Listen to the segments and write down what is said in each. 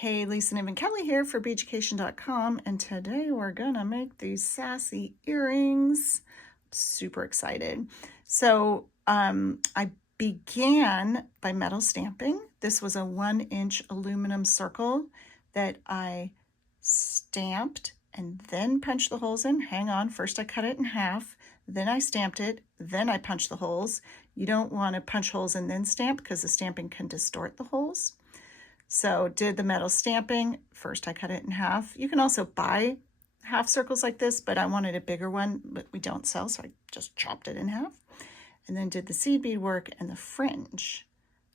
Hey, Lisa and Kelly here for beaducation.com, and today we're gonna make these sassy earrings. Super excited. So I began by metal stamping. This was a 1-inch aluminum circle that I stamped and then punched the holes in. Hang on, first I cut it in half, then I stamped it, then I punched the holes. You don't want to punch holes and then stamp because the stamping can distort the holes. So did the metal stamping. First I cut it in half. You can also buy half circles like this, but I wanted a bigger one, but we don't sell, so I just chopped it in half. And then did the seed bead work and the fringe.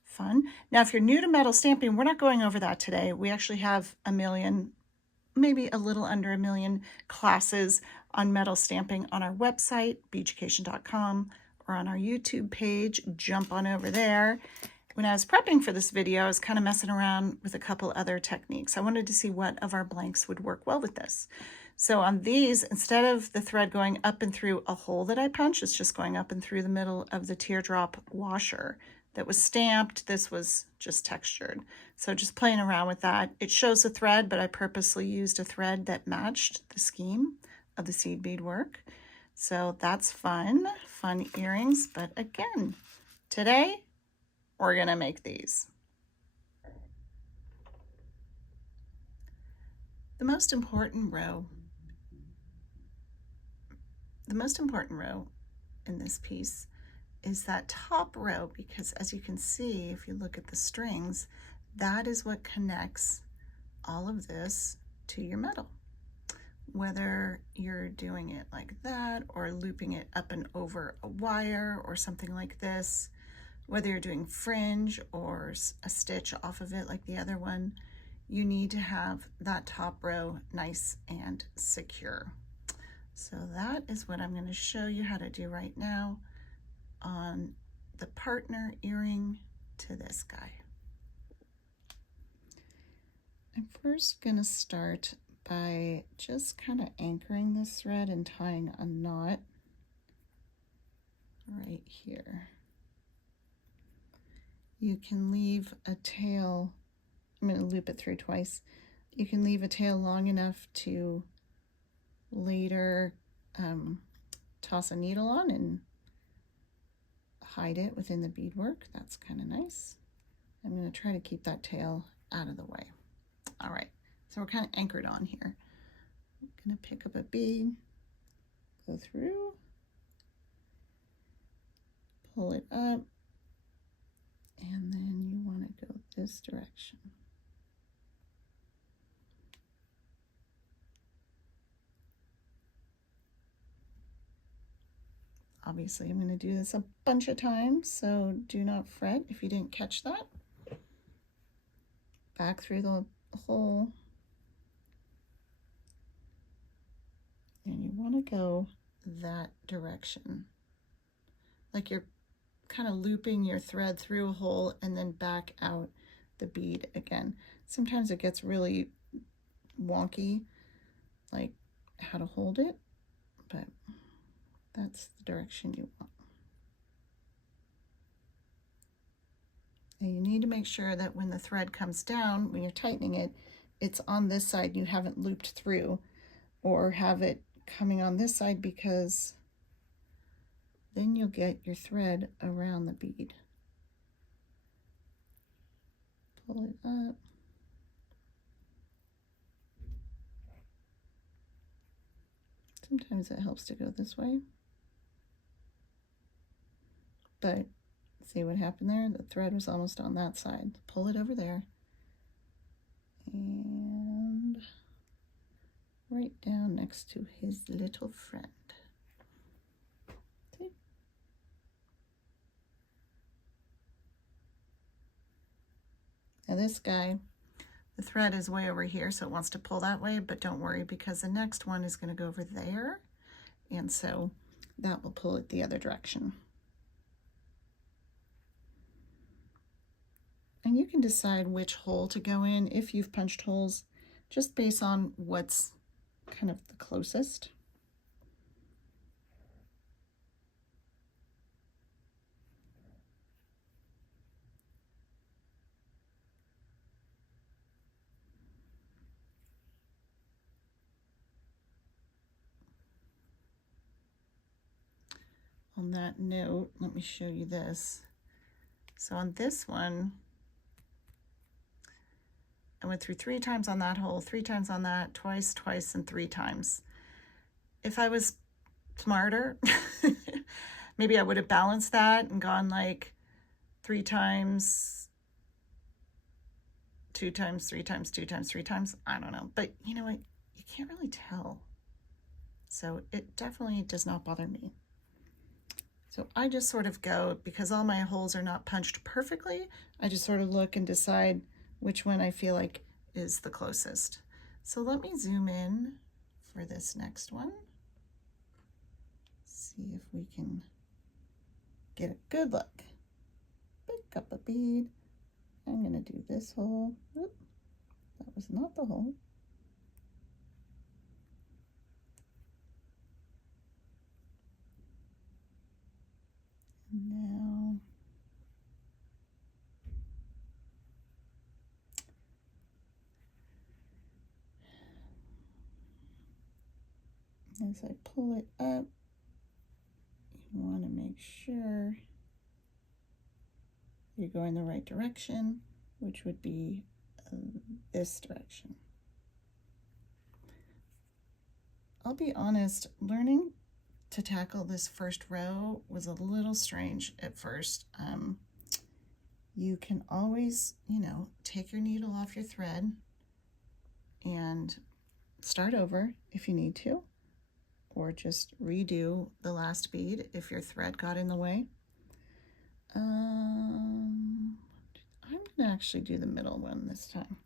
Fun. Now, if you're new to metal stamping, we're not going over that today. We actually have a million, maybe a little under a million classes on metal stamping on our website, beaducation.com, or on our YouTube page. Jump on over there. When I was prepping for this video, I was kind of messing around with a couple other techniques. I wanted to see what of our blanks would work well with this. So on these, instead of the thread going up and through a hole that I punched, it's just going up and through the middle of the teardrop washer that was stamped. This was just textured. So just playing around with that. It shows the thread, but I purposely used a thread that matched the scheme of the seed bead work. So that's fun earrings. But again, today, we're gonna make these. The most important row in this piece is that top row, because as you can see, if you look at the strings, that is what connects all of this to your metal. Whether you're doing it like that or looping it up and over a wire or something like this, whether you're doing fringe or a stitch off of it like the other one, you need to have that top row nice and secure. So that is what I'm going to show you how to do right now on the partner earring to this guy. I'm first going to start by just kind of anchoring this thread and tying a knot right here. You can leave a tail, I'm going to loop it through twice. You can leave a tail long enough to later toss a needle on and hide it within the beadwork. That's kind of nice. I'm going to try to keep that tail out of the way. All right, so we're kind of anchored on here. I'm going to pick up a bead, go through, pull it up, and then you want to go this direction. Obviously, I'm going to do this a bunch of times, so do not fret if you didn't catch that. Back through the hole. And you want to go that direction. Like you're kind of looping your thread through a hole and then back out the bead again. Sometimes it gets really wonky, like how to hold it, but that's the direction you want. And you need to make sure that when the thread comes down, when you're tightening it, it's on this side, you haven't looped through, or have it coming on this side, because then you'll get your thread around the bead. Pull it up. Sometimes it helps to go this way. But see what happened there? The thread was almost on that side. Pull it over there. And right down next to his little friend. See? Now this guy, the thread is way over here, so it wants to pull that way, but don't worry, because the next one is going to go over there, and so that will pull it the other direction. And you can decide which hole to go in if you've punched holes, just based on what's kind of the closest. on that note, let me show you this. So on this one, I went through 3 times on that hole, 3 times on that, twice, twice, and 3 times. If I was smarter, maybe I would have balanced that and gone like 3 times, 2 times, 3 times, 2 times, 3 times. I don't know. But you know what? You can't really tell. So it definitely does not bother me. So I just sort of go, because all my holes are not punched perfectly, I just sort of look and decide which one I feel like is the closest. So let me zoom in for this next one. See if we can get a good look. Pick up a bead. I'm gonna do this hole. Oop, that was not the hole. And now as I pull it up, you want to make sure you're going the right direction, which would be this direction. I'll be honest, learning to tackle this first row was a little strange at first. You can always, take your needle off your thread and start over if you need to, or just redo the last bead if your thread got in the way. I'm gonna actually do the middle one this time.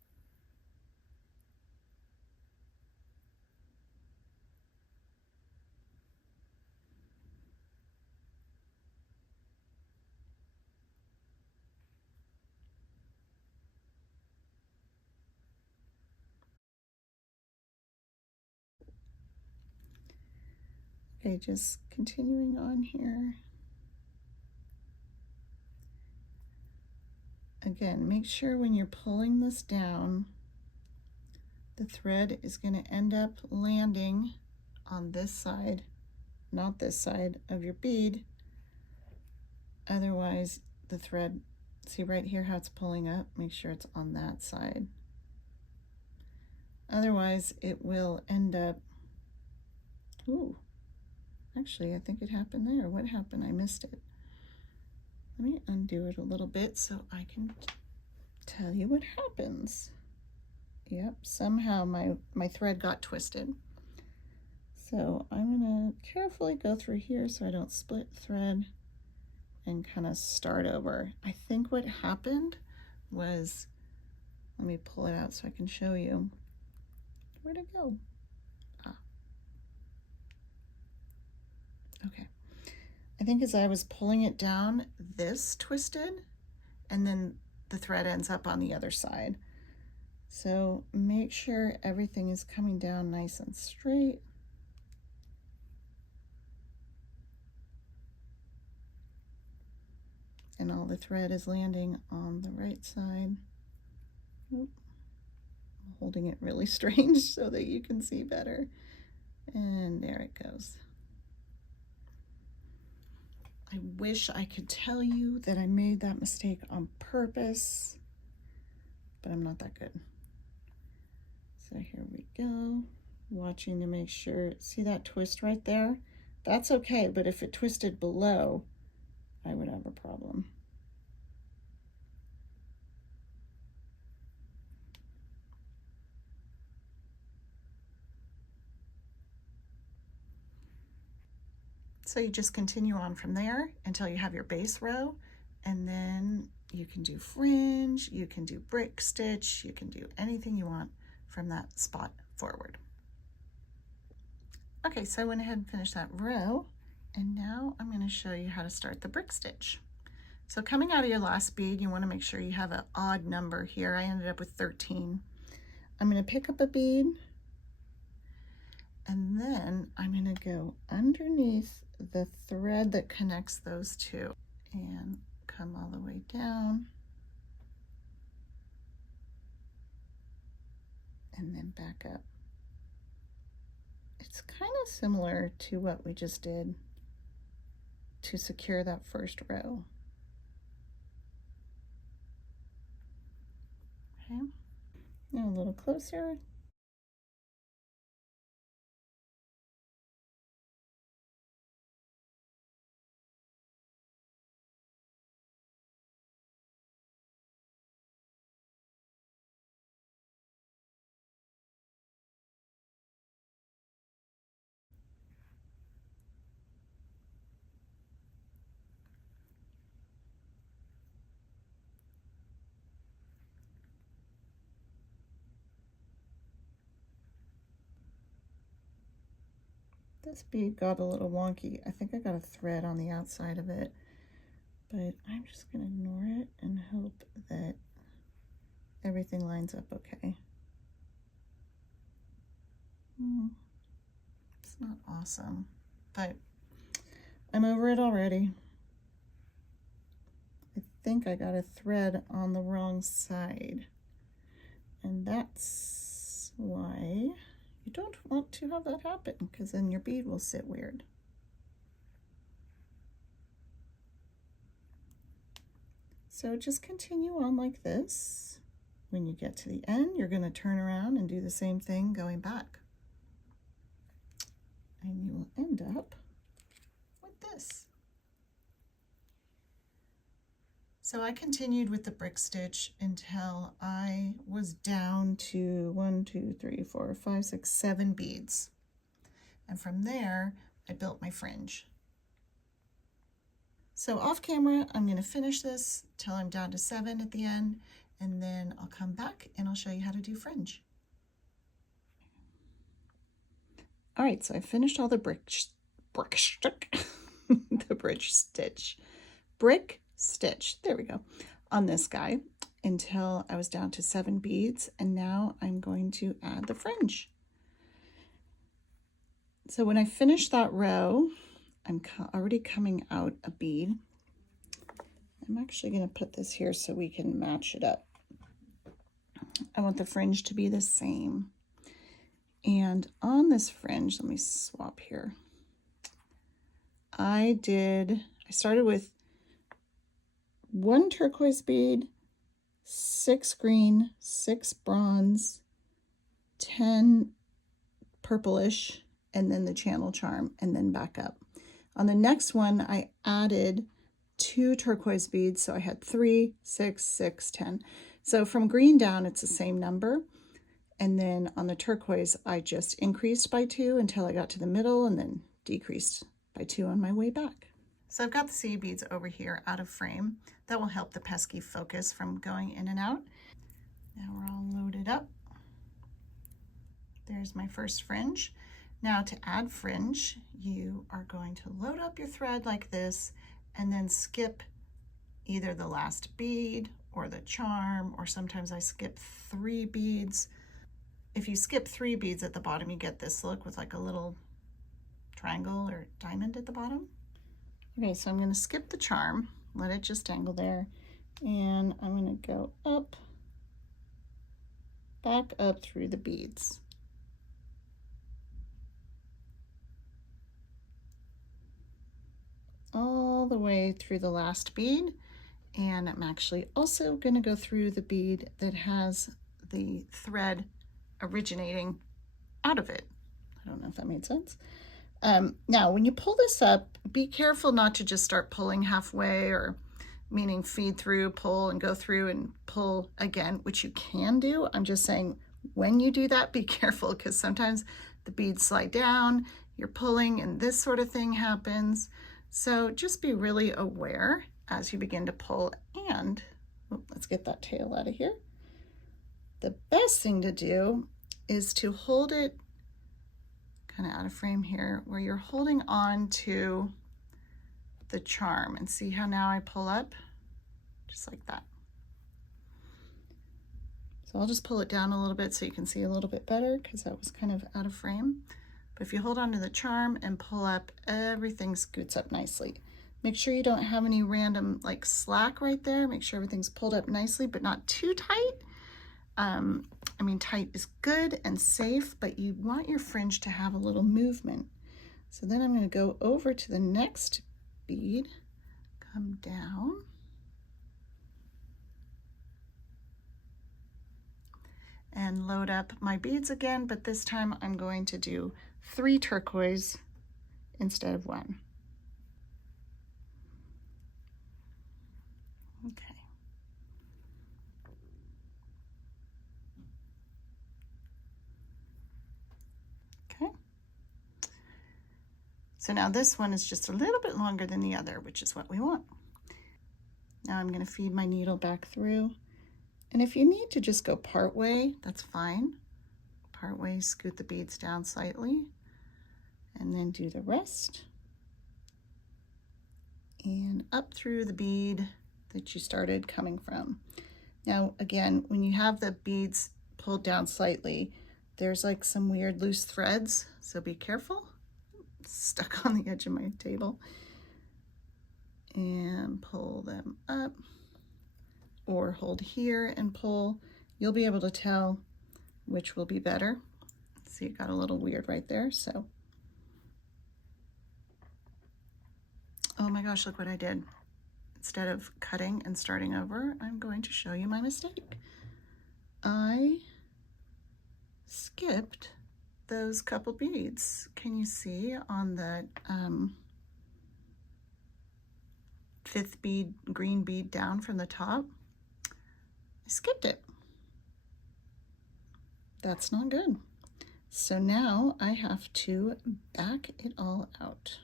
Okay, just continuing on here. Again, make sure when you're pulling this down, the thread is going to end up landing on this side, not this side of your bead. Otherwise, the thread, see right here how it's pulling up? Make sure it's on that side. Otherwise, it will end up, ooh, actually, I think it happened there. What happened? I missed it. Let me undo it a little bit so I can tell you what happens. Yep, somehow my thread got twisted. So I'm gonna carefully go through here so I don't split thread and kind of start over. I think what happened was, let me pull it out so I can show you. Where'd it go? Ah. Okay. I think as I was pulling it down, this twisted, and then the thread ends up on the other side. So make sure everything is coming down nice and straight. And all the thread is landing on the right side. Oop. I'm holding it really strange so that you can see better. And there it goes. I wish I could tell you that I made that mistake on purpose, but I'm not that good. So here we go, watching to make sure, see that twist right there? That's okay, but if it twisted below, I would have a problem. So you just continue on from there until you have your base row, and then you can do fringe, you can do brick stitch, you can do anything you want from that spot forward. Okay, so I went ahead and finished that row, and now I'm going to show you how to start the brick stitch. So coming out of your last bead, you want to make sure you have an odd number here. I ended up with 13. I'm going to pick up a bead, and then I'm going to go underneath the thread that connects those two and come all the way down and then back up. It's kind of similar to what we just did. to secure that first row. Okay, now a little closer. This bead got a little wonky. I think I got a thread on the outside of it, but I'm just going to ignore it and hope that everything lines up okay. It's not awesome, but I'm over it already. I think I got a thread on the wrong side, and that's why you don't want to have that happen, because then your bead will sit weird. So just continue on like this. When you get to the end, you're going to turn around and do the same thing going back. And you will end up with this. So I continued with the brick stitch until I was down to 1, 2, 3, 4, 5, 6, 7 beads. And from there, I built my fringe. So off camera, I'm going to finish this till I'm down to 7 at the end, and then I'll come back and I'll show you how to do fringe. All right, so I finished all the brick stitch, there we go, on this guy until I was down to 7 beads, and now I'm going to add the fringe. So when I finish that row, I'm already coming out a bead. I'm actually going to put this here so we can match it up. I want the fringe to be the same. And on this fringe, let me swap here. I started with 1 turquoise bead, 6 green, 6 bronze, 10 purplish, and then the channel charm, and then back up. On the next one, I added 2 turquoise beads, so I had 3, 6, 6, 10. So from green down, it's the same number. And then on the turquoise, I just increased by 2 until I got to the middle, and then decreased by 2 on my way back. So I've got the seed beads over here out of frame. That will help the pesky focus from going in and out. Now we're all loaded up. There's my first fringe. Now to add fringe, you are going to load up your thread like this and then skip either the last bead or the charm, or sometimes I skip 3 beads. If you skip 3 beads at the bottom, you get this look with like a little triangle or diamond at the bottom. Okay, so I'm going to skip the charm, let it just dangle there, and I'm going to go up, back up through the beads. All the way through the last bead, and I'm actually also going to go through the bead that has the thread originating out of it. I don't know if that made sense. Now, when you pull this up, be careful not to just start pulling halfway, or meaning feed through, pull, and go through and pull again, which you can do. I'm just saying when you do that, be careful, because sometimes the beads slide down, you're pulling, and this sort of thing happens. So just be really aware as you begin to pull. And let's get that tail out of here. The best thing to do is to hold it kind of out of frame here, where you're holding on to the charm, and see how now I pull up just like that. So I'll just pull it down a little bit so you can see a little bit better, because that was kind of out of frame. But if you hold on to the charm and pull up, everything scoots up nicely. Make sure you don't have any random like slack right there. Make sure everything's pulled up nicely, but not too tight. I mean, tight is good and safe, but you want your fringe to have a little movement. So then I'm going to go over to the next bead, come down, and load up my beads again, but this time I'm going to do 3 turquoise instead of 1. Okay. Okay. So now this one is just a little bit longer than the other, which is what we want. Now I'm going to feed my needle back through. And if you need to just go part way, that's fine. Part way, scoot the beads down slightly, and then do the rest. And up through the bead that you started coming from. Now, again, when you have the beads pulled down slightly, there's like some weird loose threads, so be careful. Stuck on the edge of my table. And pull them up, or hold here and pull. You'll be able to tell which will be better. See, it got a little weird right there, so. Oh my gosh, look what I did. Instead of cutting and starting over, I'm going to show you my mistake. I skipped those couple beads. Can you see on the 5th bead, green bead down from the top? I skipped it. That's not good. So now I have to back it all out.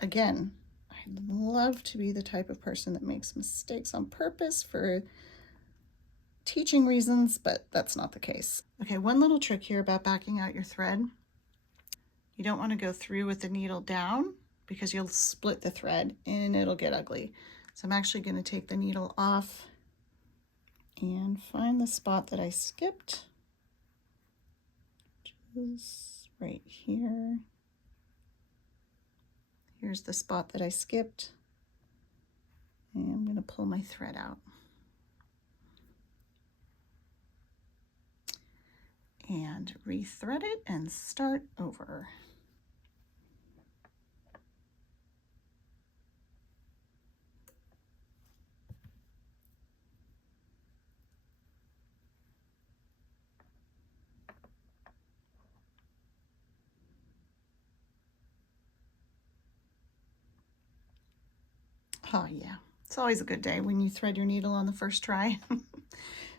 Again, I'd love to be the type of person that makes mistakes on purpose for teaching reasons, but that's not the case. Okay, one little trick here about backing out your thread. You don't want to go through with the needle down because you'll split the thread and it'll get ugly. So I'm actually going to take the needle off and find the spot that I skipped. Just right here. Here's the spot that I skipped. And I'm going to pull my thread out. And rethread it and start over. Oh yeah, it's always a good day when you thread your needle on the first try.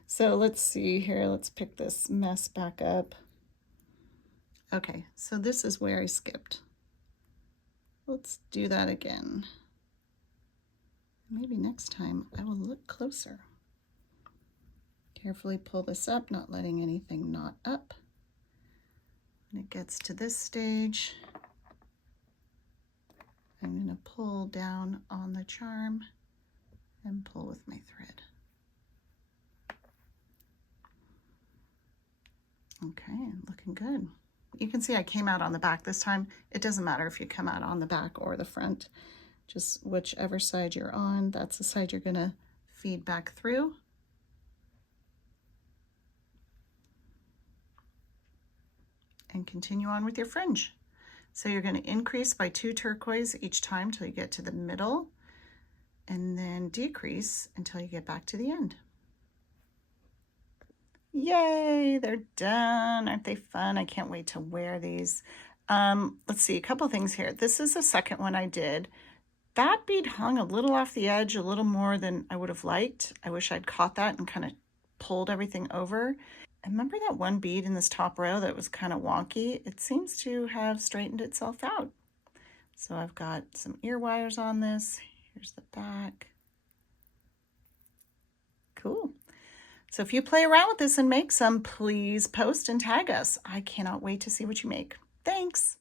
So let's see here, let's pick this mess back up. Okay, so this is where I skipped. Let's do that again. Maybe next time I will look closer. Carefully pull this up, not letting anything knot up. When it gets to this stage, I'm going to pull down on the charm and pull with my thread. Okay, looking good. You can see I came out on the back this time. It doesn't matter if you come out on the back or the front. Just whichever side you're on, that's the side you're going to feed back through. And continue on with your fringe. So you're going to increase by 2 turquoise each time till you get to the middle, and then decrease until you get back to the end. Yay, they're done. Aren't they fun? I can't wait to wear these. Let's see, a couple things here. This is the second one I did. That bead hung a little off the edge, a little more than I would have liked. I wish I'd caught that and kind of pulled everything over. And remember that one bead in this top row that was kind of wonky? It seems to have straightened itself out. So I've got some ear wires on this. Here's the back. Cool. So if you play around with this and make some, please post and tag us. I cannot wait to see what you make. Thanks.